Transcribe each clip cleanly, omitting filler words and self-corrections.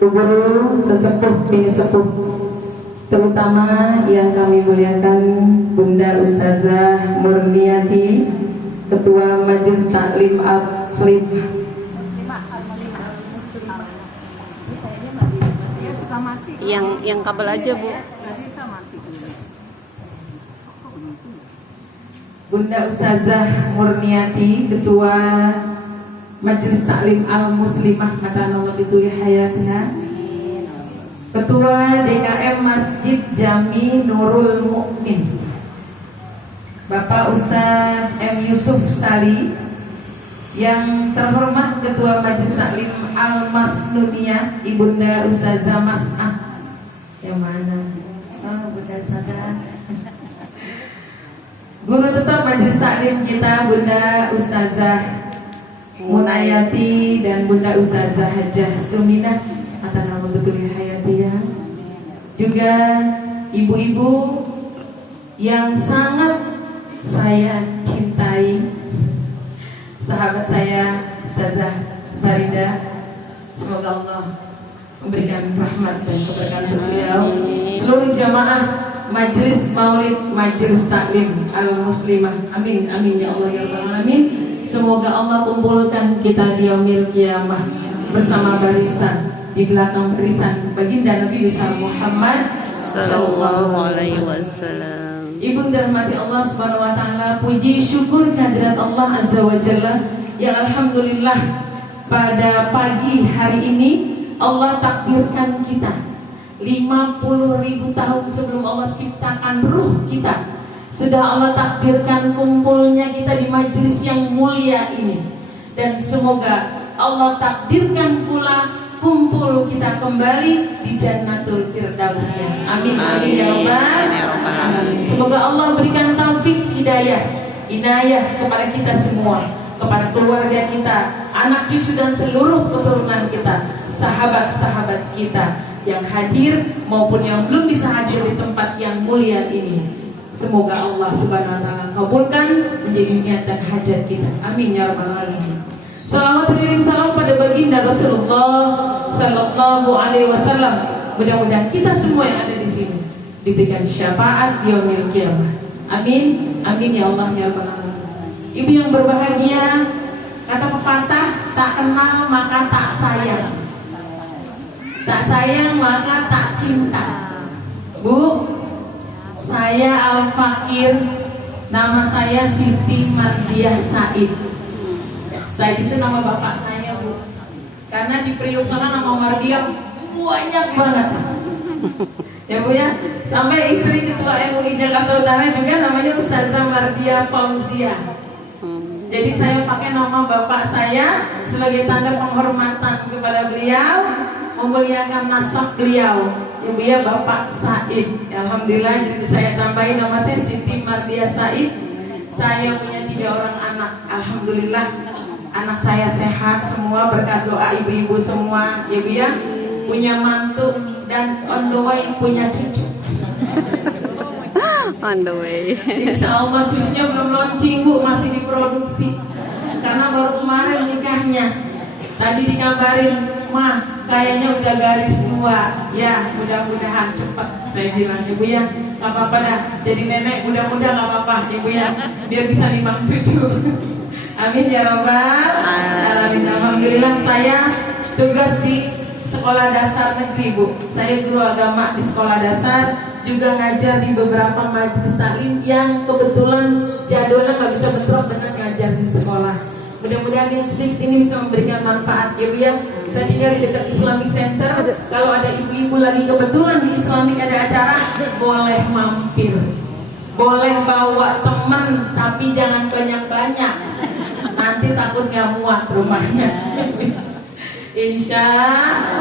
guru sesepuh bin sepuh, terutama yang kami muliakan Bunda Ustazah Murniati, Ketua Majelis Taklim Al-Muslim. Yang kabel aja, Bu. Bunda Ustazah Murniati, Ketua Majelis Taklim Al-Muslimah, Matanallah Bituli Hayatiha, Ketua DKM Masjid Jami Nurul Mukmin, Bapak Ustaz M. Yusuf Sali, yang terhormat Ketua Majelis Taklim Al-Masnuniyah, Ibunda Ustazah Mas'ah. Yang mana? Oh, Bunda Ustazah. Guru tetap Majelis Taklim kita Bunda Ustazah Munayati dan Bunda Ustazah Hajah Suminah, atas nama betul hayati ya. Juga ibu-ibu yang sangat saya cintai, sahabat saya Ustazah Farida, semoga Allah memberikan rahmat dan keberkahan untuk beliau, seluruh jamaah Majelis Maulid Majelis Taklim Al-Muslimah, amin amin ya Allah ya Rabbal alamin. Semoga Allah kumpulkan kita di yaumil qiyamah bersama barisan di belakang barisan baginda Nabi besar Muhammad sallallahu alaihi wasallam. Ibu dirahmati Allah Subhanahu wa taala, puji syukur kehadirat Allah Azza wa Jalla yang alhamdulillah pada pagi hari ini Allah takdirkan kita 50.000 tahun sebelum Allah ciptakan ruh kita, sudah Allah takdirkan kumpulnya kita di majelis yang mulia ini. Dan semoga Allah takdirkan pula kumpul kita kembali di Jannatul Firdausnya. Amin amin ya rabbal alamin. Semoga Allah berikan taufik hidayah, inayah kepada kita semua, kepada keluarga kita, anak cucu dan seluruh keturunan kita, sahabat-sahabat kita yang hadir maupun yang belum bisa hadir di tempat yang mulia ini. Semoga Allah Subhanahu wa taala kabulkan menjadi niat dan hajat kita. Amin ya rabbal alamin. Salawat beriring salam pada baginda Rasulullah sallallahu alaihi wasallam. Mudah-mudahan kita semua yang ada di sini diberikan syafaat di yaumil qiyamah. Amin. Amin ya Allah ya rabbal alamin. Ibu yang berbahagia, kata pepatah, tak kenal maka tak sayang. Tak sayang maka tak cinta. Bu, saya Al-Fakir, nama saya Siti Mardiah Said. Said itu nama bapak saya, Bu. Karena di Priok sana nama Mardiah banyak banget. Ya Bu ya, sampai istri ketua MUI Jakarta Utara juga namanya Ustazah Mardiah Fauzia. Jadi saya pakai nama bapak saya sebagai tanda penghormatan kepada beliau, memuliakan nasab beliau. Ibu ya Bapak Said. Alhamdulillah, jadi saya tambahin nama saya Siti Mardiah Said. Saya punya 3 orang anak. Alhamdulillah, anak saya sehat semua berkat doa ibu-ibu semua. Ibu ya, punya mantu dan on the way punya cucu. On the way. Insya Allah cucunya belum launching, Bu, masih diproduksi. Karena baru kemarin nikahnya. Tadi dikabarin, mah kayaknya udah garis 2. Ya, mudah-mudahan cepat. Saya bilang, Ibu ya, gak apa-apa dah. Jadi nenek mudah-mudah gak apa-apa, Ibu ya, biar bisa nimbang cucu. Amin ya rabbal alamin. Alhamdulillah, saya tugas di sekolah dasar negeri, Bu. Saya guru agama di sekolah dasar, juga ngajar di beberapa majelis taklim yang kebetulan jadwalnya nggak bisa bentrok dengan ngajar di sekolah. Mudah-mudahan yang sedikit ini bisa memberikan manfaat. Ya Bu ya, saya tinggal di dekat Islamic Center. Kalau ada ibu-ibu lagi kebetulan di Islamic ada acara, boleh mampir, boleh bawa teman, tapi jangan banyak-banyak. Nanti takut nggak muat rumahnya. Insya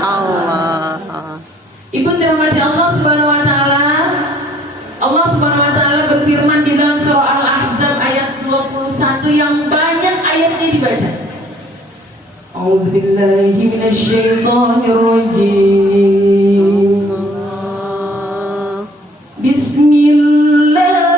Allah. Ibu dirahmati Allah Subhanahu wa taala. Allah Subhanahu wa taala berfirman di dalam surah Al-Ahzab ayat 21 yang banyak ayatnya dibaca. A'udzubillahi minasyaitonirrajim. Bismillah.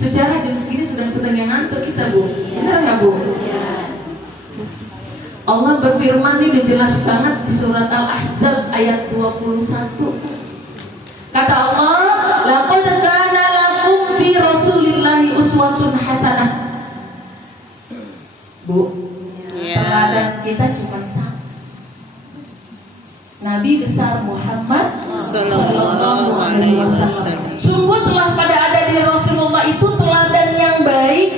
Sejarah jam segini sedang-sedang yang ngantuk kita, Bu. Benar nggak, Bu? Allah berfirman ini udah jelas banget di surat Al-Ahzab ayat 21. Kata Allah, laqad kana lakum fi Rasulillahi uswatun hasanah. Bu, teladan kita cuma satu. Nabi besar Muhammad Sallallahu alaihi wasallam. Sungguh telah pada ada di Rasulullah itu teladan yang baik,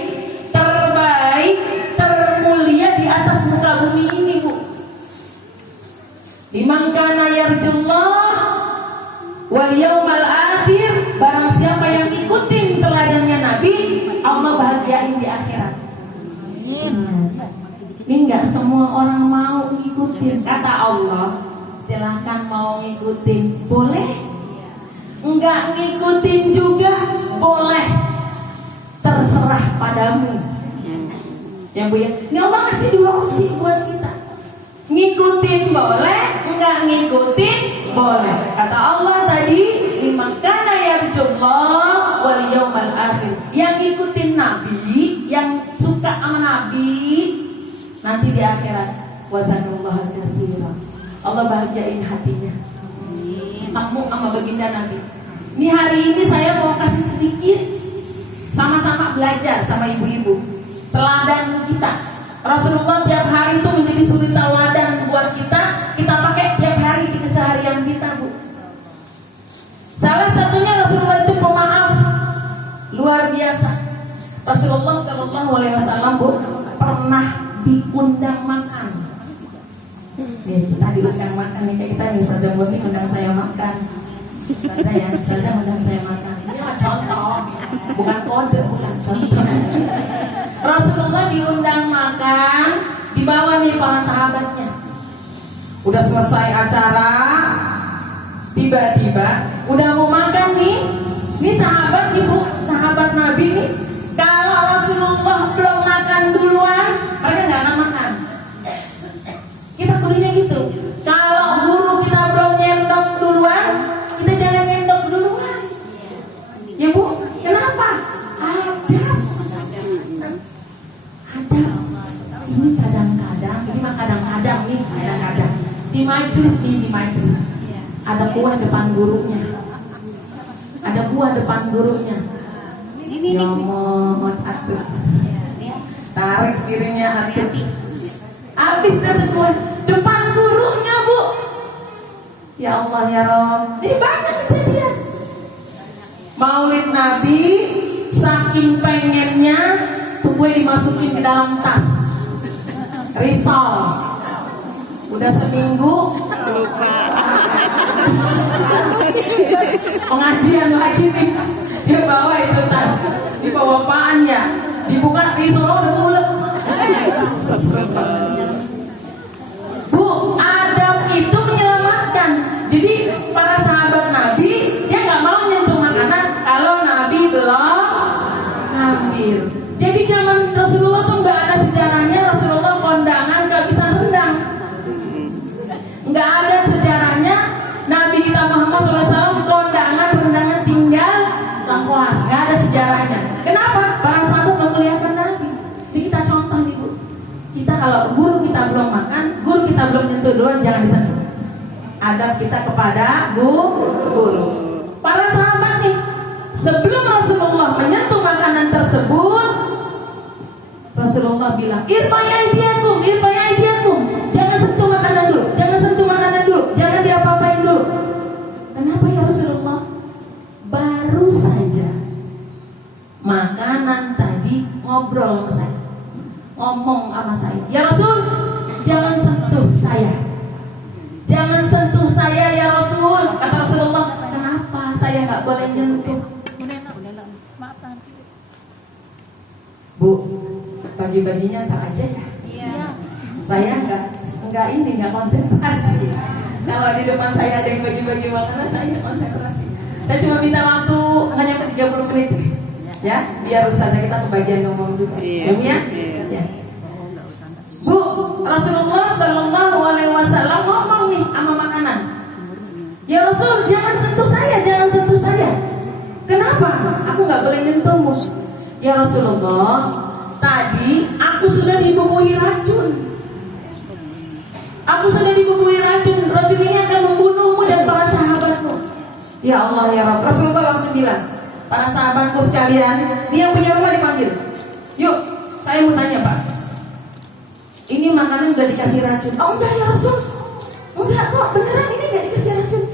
terbaik, termulia di atas muka bumi ini, Bu. Liman kana yarjullah wal yaumal akhir, barang siapa yang ikutin teladannya Nabi, Allah bahagiain di akhirat. Ini enggak semua orang mau ngikutin. Kata Allah, silahkan mau ngikutin, boleh. Enggak ngikutin juga boleh. Terserah padamu. Ya, Bu ya. Ini Allah kasih dua opsi buat kita. Ngikutin boleh, enggak ngikutin boleh. Kata Allah tadi, limakana yarjullah wal yaumal akhir. Yang ngikutin Nabi, yang suka sama Nabi, nanti di akhirat wazanullah katsira. Allah bahagiain hatinya. Kamu sama baginda Nabi. Ini hari ini saya mau kasih sedikit, sama-sama belajar sama ibu-ibu. Teladan kita. Rasulullah tiap hari itu menjadi suri teladan buat kita. Kita pakai tiap hari di keseharian kita, Bu. Salah satunya Rasulullah itu pemaaf luar biasa. Rasulullah Shallallahu Alaihi Wasallam, Bu, pernah diundang makan. Nih, kita diundang makan nih, kayak kita nih, Saudara Murni undang saya makan. Saudara undang saya makan. Ini mah contoh, bukan kode, bukan contoh. Rasulullah diundang makan, dibawa nih para sahabatnya. Udah selesai acara, tiba-tiba udah mau makan nih. Ini sahabat ibu, sahabat Nabi nih. Kalau Rasulullah belum makan duluan, mereka nggak akan makan. Kita kudunya gitu. Kalau guru kita belum nyendok duluan, kita jangan nyendok duluan. Ya, Bu, kenapa? Adab. Ini kadang-kadang, ini mah kadang-kadang nih, kadang-kadang di majelis nih, di majelis ada kuah depan gurunya, ada kuah depan gurunya. Ini mohon atuh, tarik piringnya hati-hati. Habis dari kuah depan gurunya, Bu. Ya Allah ya Rob, ini banyak kejadian. Maulid Nabi, saking pengennya kue dimasukin ke dalam tas, risol. Udah seminggu Lupa. pengajian lagi nih, dia bawa itu tas, dibawa apaan ya? Dibuka risol udah mulek. Bu, adab itu menyelamatkan. Jadi para sahabat Nabi, dia nggak mau nyentuh makanan kalau Nabi belum ngambil. Jadi zaman Rasulullah tuh nggak ada sejarahnya Rasulullah kondangan kehabisan rendang. Nggak ada sejarahnya Nabi kita Muhammad SAW kondangan rendangan tinggal kelas. Nggak ada sejarahnya. Kenapa? Para sahabat memuliakan Nabi. Ini kita contoh nih, Bu. Kita kalau guru kita belum makan, guru kita belum nyentuh duluan, jangan disentuh. Adab kita kepada guru. Para sahabat nih, sebelum Rasulullah menyentuh makanan tersebut, Rasulullah bilang, irfa'aidiakum, jangan sentuh makanan dulu, jangan diapa-apain dulu. Kenapa ya Rasulullah? Baru saja makanan tadi ngobrol sama saya, ngomong sama saya, ya Rasul, jangan sentuh saya ya Rasul. Kata Rasulullah, kenapa saya nggak boleh nyentuh? Bu, bagi-baginya tak aja ya. Iya. Saya nggak konsentrasi. Kalau di depan saya ada yang bagi-bagi makanan, saya nggak konsentrasi. Saya cuma minta waktu hanya 30 menit, ya, biar ustazah kita kebagian ngomong juga. Ya. Bu, Rasulullah Shallallahu Alaihi Wasallam ngomong nih sama makanan. Ya Rasul, jangan sentuh saya. Kenapa Kenapa? Aku nggak boleh nyentuhmu. Ya Rasulullah, tadi aku sudah dibubuhi racun. Aku sudah dibubuhi racun. Racun ini akan membunuhmu dan para sahabatmu. Ya Allah ya Rabb. Rasulullah langsung bilang, para sahabatku sekalian, dia punya rumah dipanggil. Yuk, saya mau tanya Pak. Ini makanan udah dikasih racun? Oh enggak ya Rasul. Enggak kok, beneran ini enggak dikasih racun.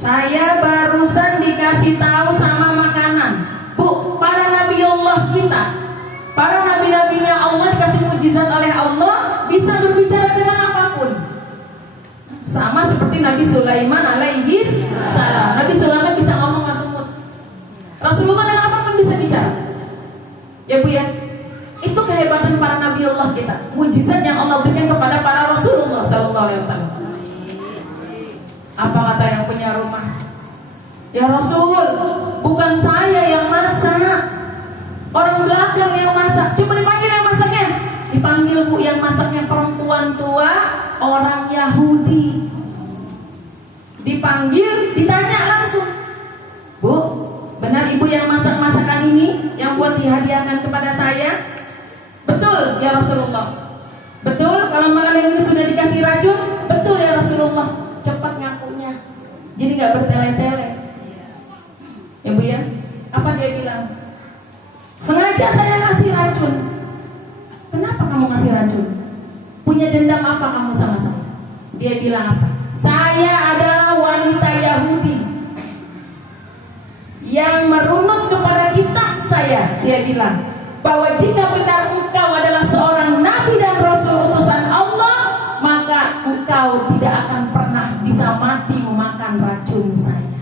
Saya barusan dikasih tahu sama makanan. Bu, para nabi Allah kita, para nabi-nabinya Allah dikasih mujizat oleh Allah, bisa berbicara dengan apapun. Sama seperti Nabi Sulaiman alaihi salam. Nabi Sulaiman bisa ngomong sama semut. Rasulullah dengan apapun bisa bicara. Ya Bu ya, itu kehebatan para nabi Allah kita, mujizat yang Allah berikan kepada para Rasulullah SAW. Apa kata yang punya rumah? Ya Rasul, bukan saya yang masak, orang belakang yang masak. Coba dipanggil yang masaknya. Dipanggil Bu, yang masaknya perempuan tua, orang Yahudi. Dipanggil, ditanya langsung. Bu, benar ibu yang masak masakan ini, yang buat dihadiahkan kepada saya? Betul ya Rasulullah. Betul kalau makanan ini sudah dikasih racun? Betul ya Rasulullah. Cepat ngakunya, jadi nggak bertele-tele. Ya Bu ya, apa dia bilang? Sengaja saya kasih racun. Kenapa kamu kasih racun? Punya dendam apa kamu sama saya? Dia bilang apa? Saya adalah wanita Yahudi yang merunut kepada kitab saya. Dia bilang bahwa jika benar engkau adalah seorang nabi dan rasul utusan Allah, maka engkau tidak akan pernah bisa mati memakan racun saya.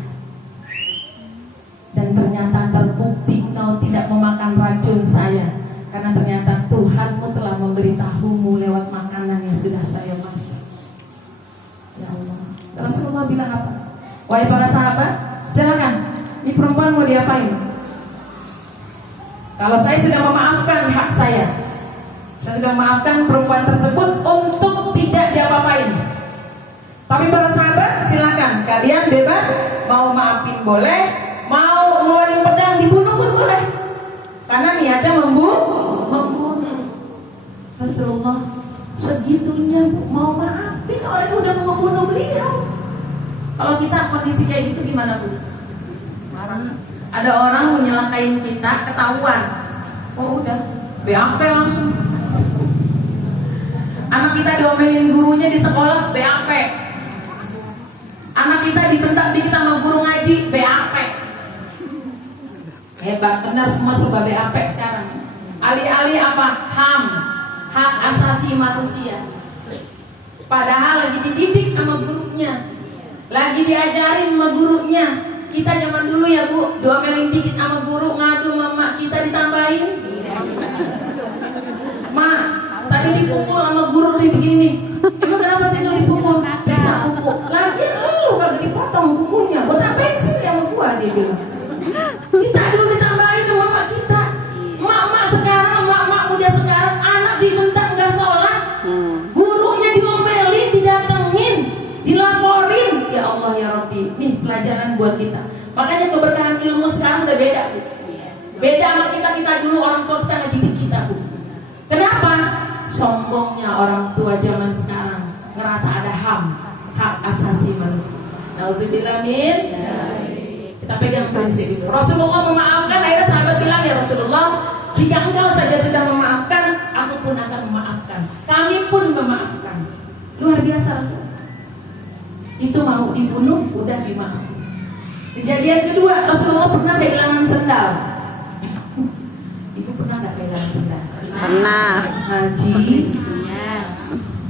Dan ternyata terbukti engkau tidak memakan racun saya, karena ternyata Tuhanmu telah memberitahumu lewat makanan yang sudah saya masak. Ya Allah. Rasulullah bilang apa? Wahai para sahabat, silakan. Ini perempuan mau diapain? Kalau saya sudah memaafkan hak saya sudah memaafkan perempuan tersebut untuk tidak diapa-apain. Tapi para sahabat, silakan. Kalian bebas, mau maafin boleh, mau ngeluarin pedang dibunuh pun boleh. Karena niatnya membunuh. Rasulullah segitunya mau maafin orang yang udah mau membunuh beliau. Kalau kita kondisi kayak gitu gimana Bu? Ada orang menyelakain kita, ketahuan. Oh udah, BAP langsung. Anak kita diomelin gurunya di sekolah, BAP. Anak kita ditentang dikit sama guru ngaji, BAP. Hebat, benar semua serba BAP sekarang. Alih-alih apa? HAM, hak asasi manusia. Padahal lagi dididik sama gurunya, lagi diajarin sama gurunya. Kita zaman dulu ya Bu, diomelin dikit sama guru, ngadu sama kita ditambahin. Mak, tadi dipukul sama guru nih begini nih. Emang kenapa tinggal dipukul? Bisa pukul. Lagian lu kagak dipotong bukunya. Buat apa sih yang gua, dia bilang. Kita dulu ditambahin sama mak kita. Mak sekarang, mak muda sekarang, anak dibentak nggak sholat, gurunya diomelin, didatengin, dilaporin. Ya Allah ya Rabbi, nih pelajaran buat kita. Makanya keberkahan ilmu sekarang udah beda Bu. Beda sama kita dulu, orang tua kita ngedidik kita Bu. Kenapa? Sombongnya orang tua zaman sekarang ngerasa ada HAM, hak asasi manusia. Nauzubillah min. Kita pegang prinsip itu. Rasulullah memaafkan, akhirnya sahabat bilang, ya Rasulullah, jika engkau saja sudah memaafkan, aku pun akan memaafkan. Kami pun memaafkan. Luar biasa Rasul. Itu mau dibunuh, udah dimaafkan. Kejadian kedua, Rasulullah pernah kehilangan sendal. Ibu pernah gak kehilangan sendal? Pernah. Haji,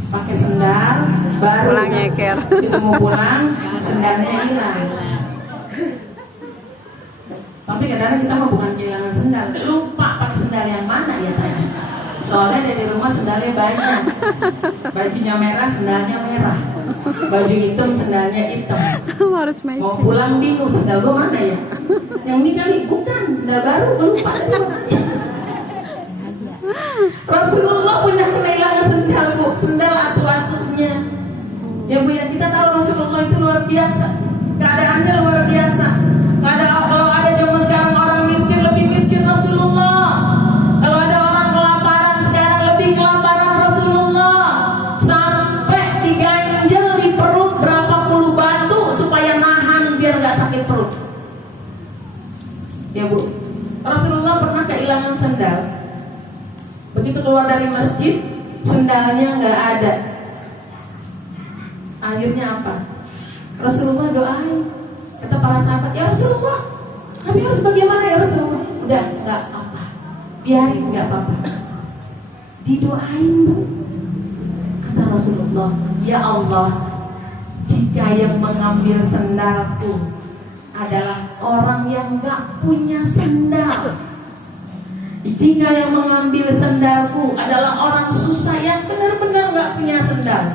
pakai sendal, baru Pulang nyeker. Kita mau pulang, sendalnya hilang. Tapi kadang-kadang kita mah bukan kehilangan sendal, lupa pakai sendal yang mana ya tadi. Soalnya dari rumah sendalnya banyak. Bajunya merah, sendalnya merah. Baju hitam, sendalnya hitam. Harus matching. Mau pulang bingung, sendal gue mana ya? Yang ini kali, bukan, sendal baru, lupa. Rasulullah punya kehilangan sendal Bu, sendal atu-atunya. Ya Bu, yang kita tahu Rasulullah itu luar biasa. Keadaannya luar biasa. Kalau ada zaman Begitu keluar dari masjid, sendalnya nggak ada. Akhirnya apa? Rasulullah doain. Kata para sahabat, ya Rasulullah, kami harus bagaimana ya Rasulullah? Udah, nggak apa, biarin, nggak apa-apa. Didoain, Bu. Kata Rasulullah, ya Allah, jika yang mengambil sendalku adalah orang yang nggak punya sendal, jika yang mengambil sendalku adalah orang susah yang benar-benar nggak punya sendal,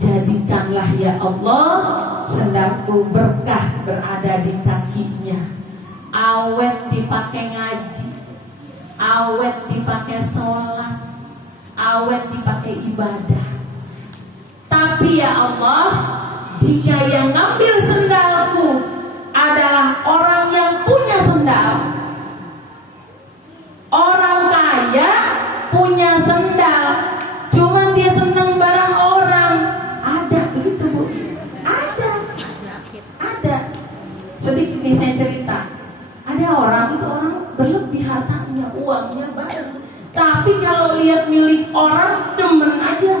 jadikanlah ya Allah sendalku berkah berada di kakinya, awet dipakai ngaji, awet dipakai sholat, awet dipakai ibadah. Tapi ya Allah, jika yang ngambil sendalku adalah orang yang punya sendal, orang kaya punya sendal, cuman dia senang barang orang. Ada begitu, Bu? Ada. Sedikit nih saya cerita. Ada orang, itu orang berlebih hartanya, uangnya banyak, tapi kalau lihat milik orang demen aja,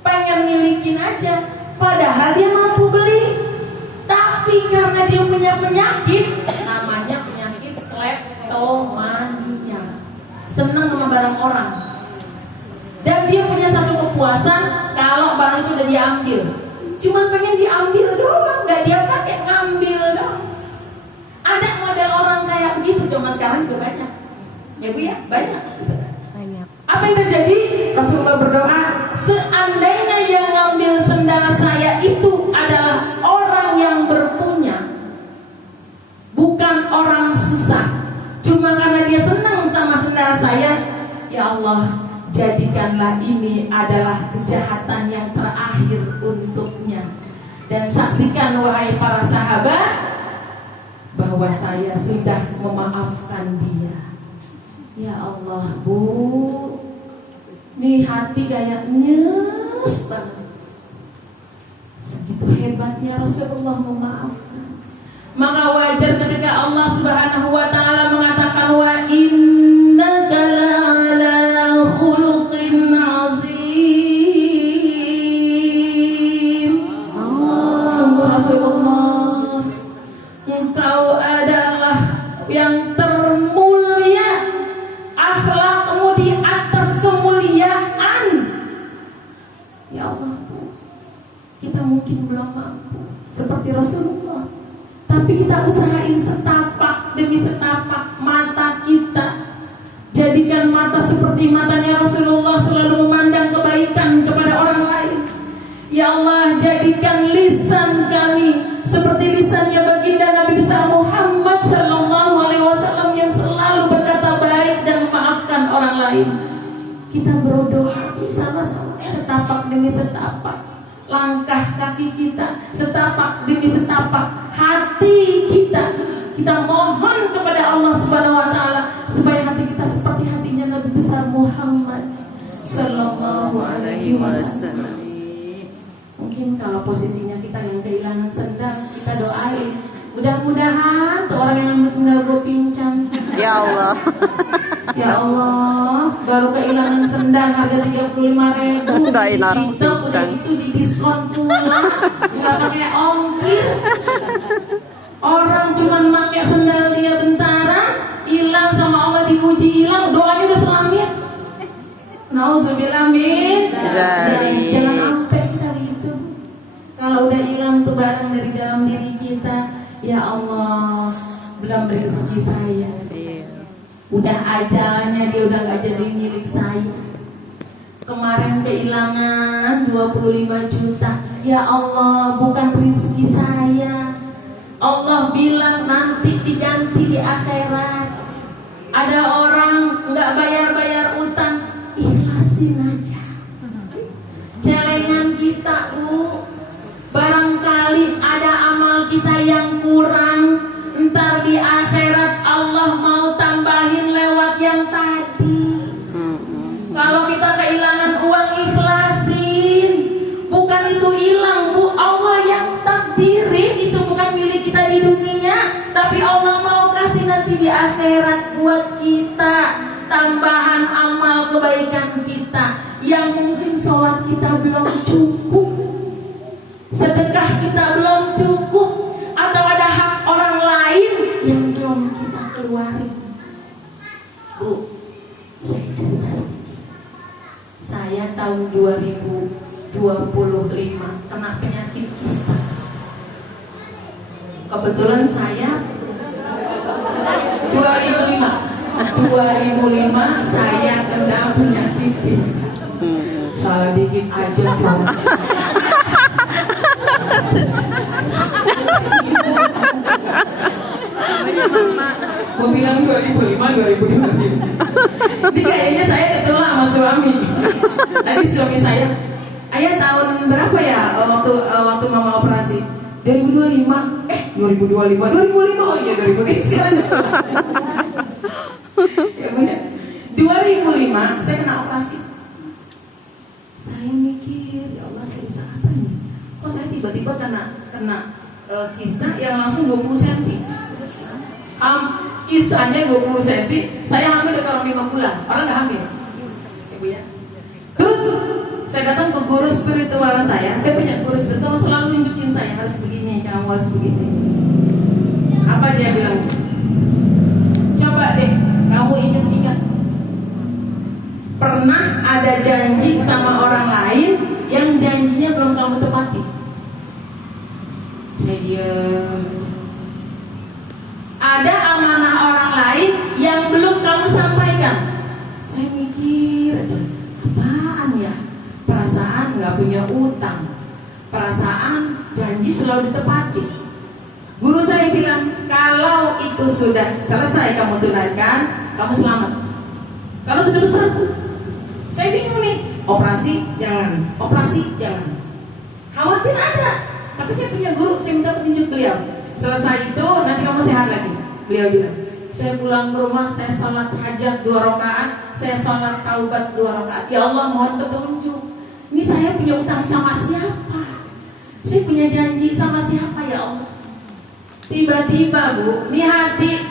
pengen milikin aja, padahal dia mampu beli. Tapi karena dia punya penyakit, namanya penyakit kleptomania, senang sama barang orang. Dan dia punya satu kepuasan kalau barang itu udah diambil, cuman pengen diambil doang, nggak dia pakai, ngambil doang. Ada model orang kayak begitu, cuma sekarang juga banyak. Ya Bu ya, banyak. Apa yang terjadi? Rasulullah berdoa, seandainya yang ngambil sendal saya itu adalah orang yang berpunya, bukan orang susah, cuma karena dia senang sama sendal saya, ya Allah, jadikanlah ini adalah kejahatan yang terakhir untuknya. Dan saksikan wahai para sahabat, bahwa saya sudah memaafkan dia. Ya Allah, Bu, nih hati kayak nyes banget. Segitu hebatnya Rasulullah memaafkan. Maka wajar ketika Allah Subhanahu wa taala mengatakan, wa innaka la'ala khuluqin azim. Sungguh Rasulullah, engkau adalah yang termulia, akhlakmu di atas kemuliaan. Ya Allah, kita mungkin belum mampu seperti Rasulullah, tapi kita usahain setapak demi setapak mata kita. Jadikan mata seperti matanya Rasulullah, selalu memandang kebaikan kepada orang lain. Ya Allah, jadikan lisan kami seperti lisannya baginda Nabi besar Muhammad sallallahu alaihi wasallam yang selalu berkata baik dan memaafkan orang lain. Kita berdoa sama-sama, setapak demi setapak, langkah kaki kita setapak demi setapak, hati kita mohon kepada Allah Subhanahu wa taala supaya hati kita seperti hatinya Nabi besar Muhammad sallallahu alaihi wasallam. Mungkin kalau posisinya kita yang kehilangan sendal, kita doain, mudah-mudahan tuh orang yang ambil sendal gue pincang. Ya Allah. Ya Allah, baru kehilangan sendal harga 35.000, Doain orang di TikTok udah pincang. itu di diskon pula, nggak pakai ongkir. Orang cuman pakai sendal dia bentaran, hilang sama Allah, diuji hilang, doanya udah selamit. Nauzubillah min Zalik. Jangan sampai kita gitu. Kalau udah hilang tuh barang dari dalam diri kita, ya Allah, belum rezeki saya, udah ajalnya dia udah gak jadi milik saya. Kemarin kehilangan 25 juta, ya Allah, bukan rezeki saya. Allah bilang nanti diganti di akhirat. Ada orang gak bayar-bayar utang, ikhlasin aja. Celengan kita, Bu, barangkali ada amal kita yang kurang, entar di akhirat Allah mau tambahin lewat yang tadi. Kalau kita kehilangan uang, ikhlasin. Bukan itu hilang, Bu, Allah yang takdirin. Itu bukan milik kita di dunia, tapi Allah mau kasih nanti di akhirat buat kita tambahan amal semua kebaikan kita, yang mungkin sholat kita belum cukup, sedekah kita belum cukup, atau ada hak orang lain yang belum kita keluarin. Bu, saya cerita sedikit. Saya tahun 2025 kena penyakit kista. Kebetulan saya 2005 saya kena penyakit kista. Salah dikit aja dong. Mau bilang 2005 2025. Ini kayaknya saya ketemu sama suami. Tadi suami saya, ayah tahun berapa ya waktu mama operasi? 2025. 2025. Oh iya 2025 sekarang. Ya bunda. 2005 saya kena operasi. Saya mikir, ya Allah saya bisa apa nih? Kok saya tiba-tiba kena kista yang langsung 20 cm. Kistanya 20 cm. Saya hamil kalau 5 bulan. Orang nggak hamil. Ibu ya. Terus saya datang ke guru spiritual saya punya guru spiritual selalu nunjukin saya harus begini, kamu harus begini. Apa dia bilang? Coba deh, kamu ingat-ingat. Pernah ada janji sama orang lain yang janjinya belum kamu tepati? Saya diam. Ada amanah orang lain yang belum kamu sampaikan. Saya mikir aja, apaan ya? Perasaan nggak punya utang, perasaan janji selalu ditepati. Guru saya bilang, kalau itu sudah selesai kamu tunaikan, kamu selamat. Kalau sudah besar, saya bingung nih. Operasi jangan, khawatir ada. Tapi saya punya guru, saya minta petunjuk beliau. Selesai itu nanti kamu sehat lagi. Beliau bilang, saya pulang ke rumah, saya sholat hajat 2 rakaat, saya sholat taubat 2 rakaat. Ya Allah, mohon petunjuk. Ini saya punya utang sama siapa? Saya punya janji sama siapa ya Allah? Tiba-tiba Bu, ini hati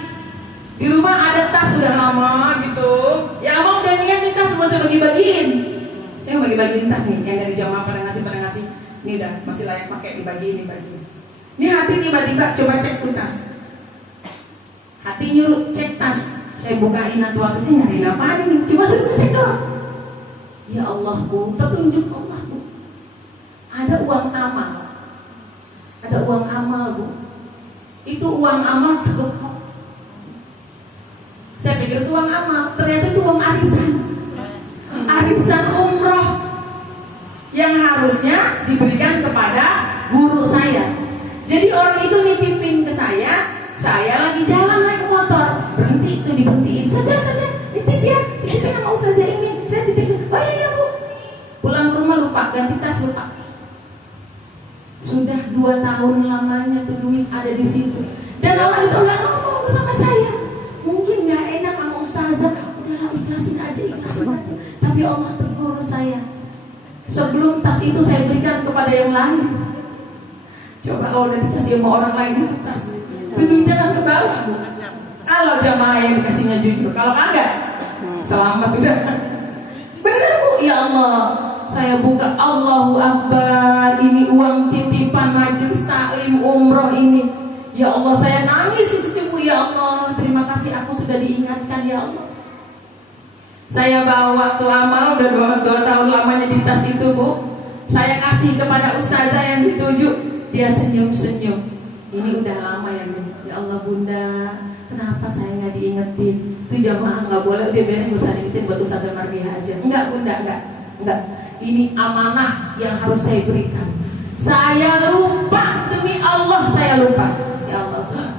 di rumah ada tas udah lama gitu. Ya Allah udah niat nih tas mau saya bagi-bagiin. Saya bagi-bagiin tas nih yang dari jamaah pada ngasih. Ini udah masih layak pakai dibagiin. Ini hati tiba-tiba coba cek tuh tas. Hati nyuruh cek tas. Saya bukain waktu saya nyari apa ini? Coba saya cek doang. Ya Allah Bu, petunjuk Allah Bu. Ada uang amal Bu. Itu uang amal segepok. Saya pikir itu uang amal, ternyata itu uang arisan umroh yang harusnya diberikan kepada guru saya. Jadi orang itu nitipin ke saya lagi jalan naik motor, berhenti itu diberhentiin, saja nitip ya, nitipin sama ustazah ini, saya titipin. Oh iya Bu, pulang ke rumah lupa, ganti tas lupa. Sudah 2 tahun lamanya tuh duit ada di situ. Dan orang itu nggak ngomong sama saya. Mungkin nggak enak sama ustazah, udahlah ikhlasin aja. Tapi Allah tegur saya. Sebelum tas itu saya berikan kepada yang lain. Coba kalau udah dikasih sama orang lain tas, itu duitnya kan ke bawah. Kalau jamaah yang dikasihnya jujur, kalau kagak, selamat udah. Bener Bu, ya Allah. Saya buka, Allahu Akbar, ini uang titipan majelis taklim umroh ini. Ya Allah, saya nangis sesiku, ya Allah. Terima kasih aku sudah diingatkan ya Allah. Saya bawa waktu amal udah 2 tahun lamanya di tas itu Bu. Saya kasih kepada ustazah yang dituju. Dia senyum-senyum. Ini udah lama ya Bu. Ya Allah Bunda, kenapa saya nggak diingetin? Itu jamaah nggak boleh, udah biarin usah diingetin buat ustazah Mardiah aja. Enggak Bunda, enggak. Ini amanah yang harus saya berikan. Saya lupa, demi Allah saya lupa. Ya Allah,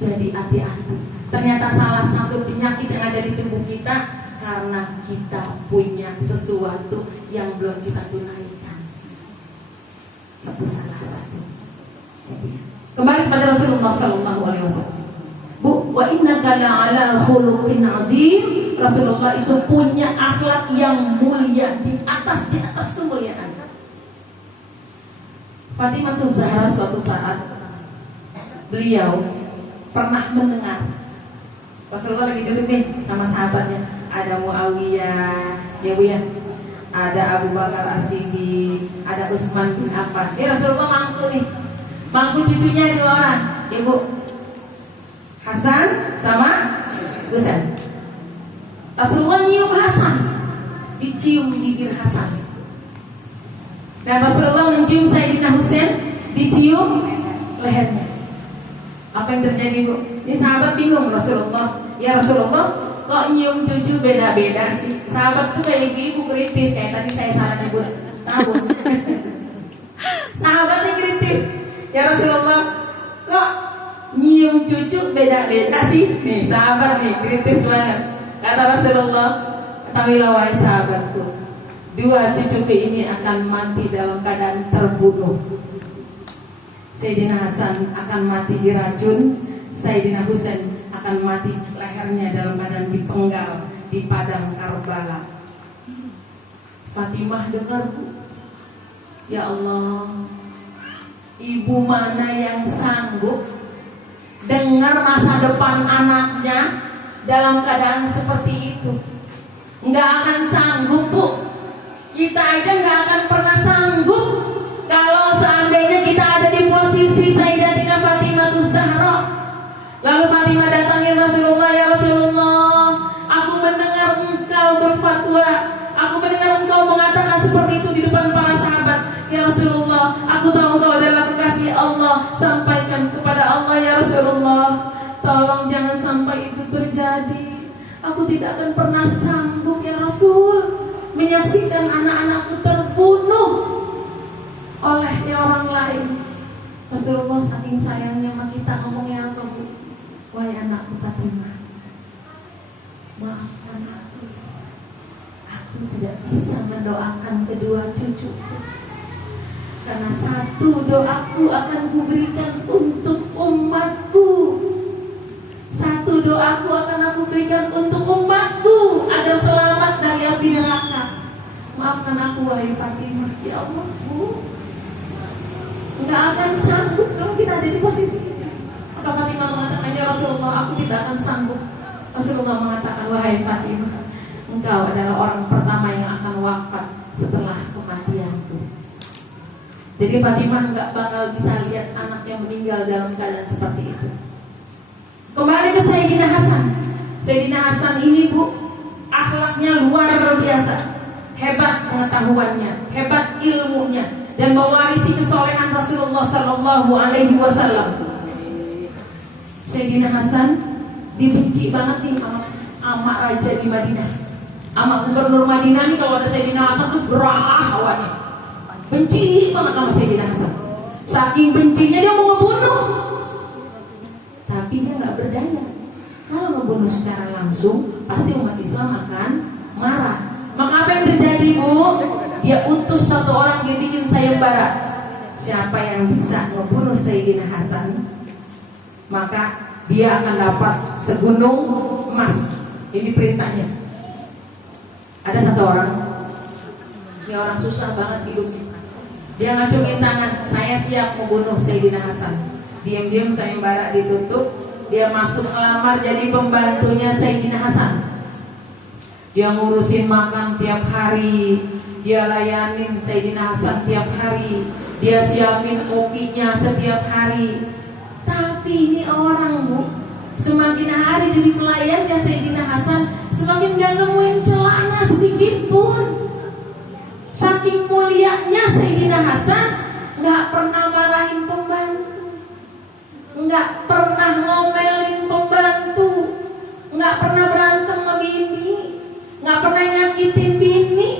jadi hati-hati. Ternyata salah satu penyakit yang ada di tubuh kita karena kita punya sesuatu yang belum kita tunaikan. Itu salah satu. Kembali kepada Rasulullah SAW. Bu, wa innaka la'ala khuluqin azim. Rasulullah itu punya akhlak yang mulia, di atas kemuliaan. Fatimah Zahra suatu saat beliau pernah mendengar Rasulullah lagi duduk nih sama sahabatnya, ada Muawiyah, ya Bu ya. Ada Abu Bakar As-Siddiq, ada Utsman bin Affan. Ini Rasulullah mangku nih. Mangku cucunya 2 orang, Ibu. Hasan sama Husain. Rasulullah nyium Hasan, dicium bibir Hasan. Dan Rasulullah mencium Sayyidina Husain, dicium lehernya. Apa yang terjadi Bu? Ini sahabat bingung Rasulullah. Ya Rasulullah, kok nyium cucu beda-beda sih? Sahabat tuh kayak ibu kritis, kayak tadi saya salah nyebut tahu. Sahabatnya kritis. Ya Rasulullah, kok nyium cucu beda-beda sih? Nih sahabat nih kritis banget. Kata Rasulullah, ketahuilah wahai sahabatku, 2 cucuku ini akan mati dalam keadaan terbunuh. Sayyidina Hasan akan mati diracun, Sayyidina Husain akan mati lehernya dalam keadaan dipenggal di padang Karbala. Fatimah dengar, Bu. Ya Allah, ibu mana yang sanggup dengar masa depan anaknya dalam keadaan seperti itu? Nggak akan sanggup, Bu. Kita aja nggak akan pernah sanggup kalau seandainya kita ada di posisi Sayyidatina Fatimah Zahra. Lalu Fatimah datangin Rasulullah, ya Rasulullah, aku mendengar engkau berfatwa, aku mendengar engkau mengatakan seperti itu di depan para sahabat. Ya Rasulullah, aku tahu engkau adalah kekasih Allah, sampaikan kepada Allah ya Rasulullah, tolong jangan sampai itu terjadi. Aku tidak akan pernah sanggup ya Rasul menyaksikan anak-anakku terbunuh oleh orang lain. Rasulullah saking sayangnya sama kita ngomongnya apa Bu? Wahai anakku Fatimah, maafkan aku. Aku tidak bisa mendoakan kedua cucuku, karena satu doaku akan kuberikan untuk umatku, satu doaku akan aku berikan untuk umatku agar selamat dari api neraka. Maafkan aku wahai Fatimah. Ya Allah Bu, nggak akan sanggup kalau kita ada di posisi ini. Maka Fatimah mengatakan, ya Rasulullah, aku tidak akan sanggup. Rasulullah mengatakan, wahai Fatimah, engkau adalah orang pertama yang akan wafat setelah kematianku. Jadi Fatimah nggak bakal bisa lihat anak yang meninggal dalam keadaan seperti itu. Kembali ke Sayyidina Hasan. Sayyidina Hasan ini Bu, akhlaknya luar biasa, hebat pengetahuannya, hebat ilmunya, dan mewarisi kesolehan Rasulullah Sallallahu Alaihi Wasallam. Sayyidina Hasan dibenci banget nih sama raja di Madinah, sama gubernur Madinah nih. Kalau ada Sayyidina Hasan tuh gerah hawanya, benci banget sama Sayyidina Hasan. Saking bencinya dia mau ngebunuh, tapi dia nggak berdaya. Kalau ngebunuh secara langsung, pasti umat Islam akan marah. Maka apa yang terjadi Bu? Dia utus 1 orang, dia bikin sayembara. Siapa yang bisa ngebunuh Sayyidina Hasan, maka dia akan dapat segunung emas. Ini perintahnya. Ada 1 orang, ini orang susah banget hidupnya. Dia ngacungin tangan, saya siap membunuh Sayyidina Hasan. Diam-diam sayembara ditutup, dia masuk melamar jadi pembantunya Sayyidina Hasan. Dia ngurusin makan tiap hari, dia layanin Sayyidina Hasan tiap hari, dia siapin kopinya setiap hari. Tapi ini orang Bu, semakin hari jadi pelayannya Sayyidina Hasan, semakin gak nemuin celahnya sedikit pun. Saking mulianya Sayyidina Hasan, gak pernah marahin pembantu, gak pernah ngomelin pembantu, gak pernah berantem sama bini, gak pernah nyakitin bini.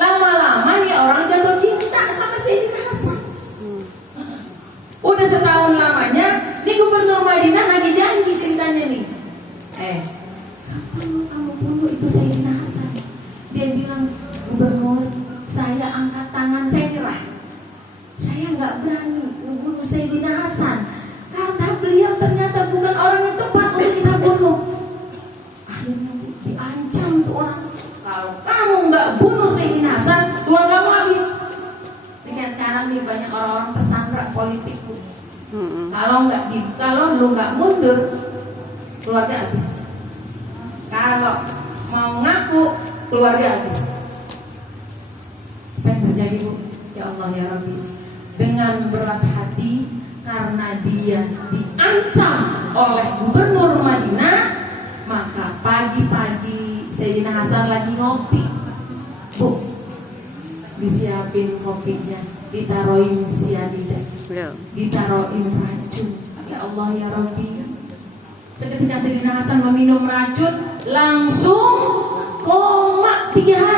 Lama-lama nih orang jatuh cinta sama Sayyidina Hasan. Udah setahun lamanya, nih gubernur Madinah lagi janji ceritanya nih. Kapan kamu bunuh itu Sayyidina Hasan? Dia bilang, gubernur, saya angkat tangan, saya nyerah. Saya nggak berani membunuh Sayyidina Hasan karena beliau ternyata bukan orang yang tepat untuk kita bunuh. Akhirnya diancam tuh orang, kalau kamu nggak bunuh Sayyidina Hasan, uang kamu habis. Kayak sekarang nih banyak orang-orang tersandra politik. Kalau lu nggak mundur, keluarga habis. Kalau mau ngaku keluarga habis. Apa yang terjadi Bu? Ya Allah ya Rabbi, dengan berat hati karena dia diancam oleh gubernur Madinah, maka pagi-pagi Sayyidina Hasan lagi ngopi, Bu, disiapin kopinya, ditaruhin sianida, ditaruhin racun. Ya Allah ya Rabbi, seketika Sayyidina Hasan meminum racun, langsung koma 3 hari.